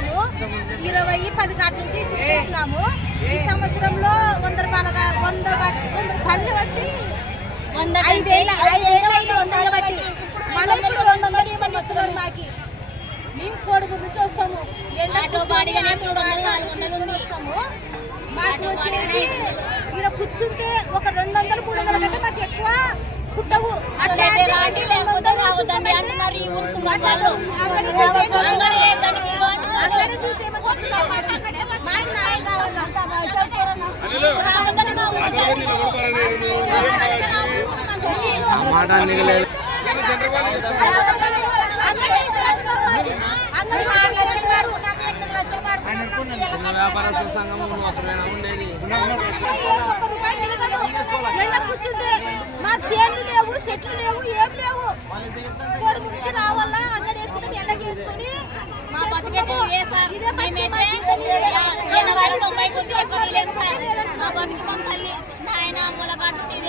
ఇస్తున్నాము. 20-10 కాటి నుంచి చూపిస్తున్నాము. ఈ సంవత్సరంలో 100 రూపాయలు బట్టి 5 ఏళ్ళ 100 బట్టి మళ్ళీ ఇప్పుడు 200 ఇవ్వని చెప్తున్నారు. మాకి మేము కోడుగు నుంచి వస్తాము. వస్తాము. మాకు వచ్చేసి ఇక్కడ కూర్చుంటే ఒక 200-300 కంటే మాకు ఎక్కువ పుట్టవు. ఎండ కూర్చుంటే మాకు చేనులు లేవు, చెట్లు లేవు, ఏం లేవు. కోడి నుంచి రావాలా అంగడి వేసుకుని ఎండకి వేసుకుని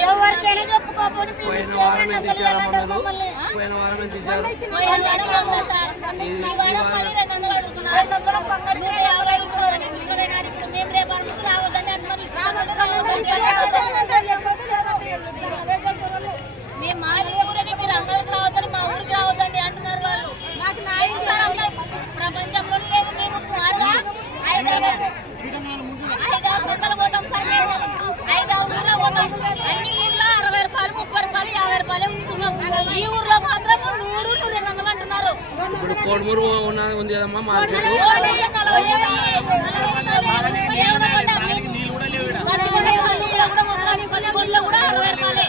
ఎవరికైనా చెప్పుకోకపోతే మేము మా ఊరికి మీరు అంగడికి రావద్దని మా ఊరికి రావద్దండి అంటున్నారు వాళ్ళు. ప్రపంచంలో లేదు. మేము సుమారుగా 5-6 వందలు పోతాం సార్. మేము 5-6 ఊర్లో పోతాం. అన్ని ఊర్లో 60 రూపాయలు, 30 రూపాయలు, 50 రూపాయలు ఉంటున్నాం. ఈ ఊర్లో మాత్రం 100-200 అంటున్నారు. కోడుమూరు ఉంది కదమ్మా మార్కెట్ కూడా 60 రూపాయలే.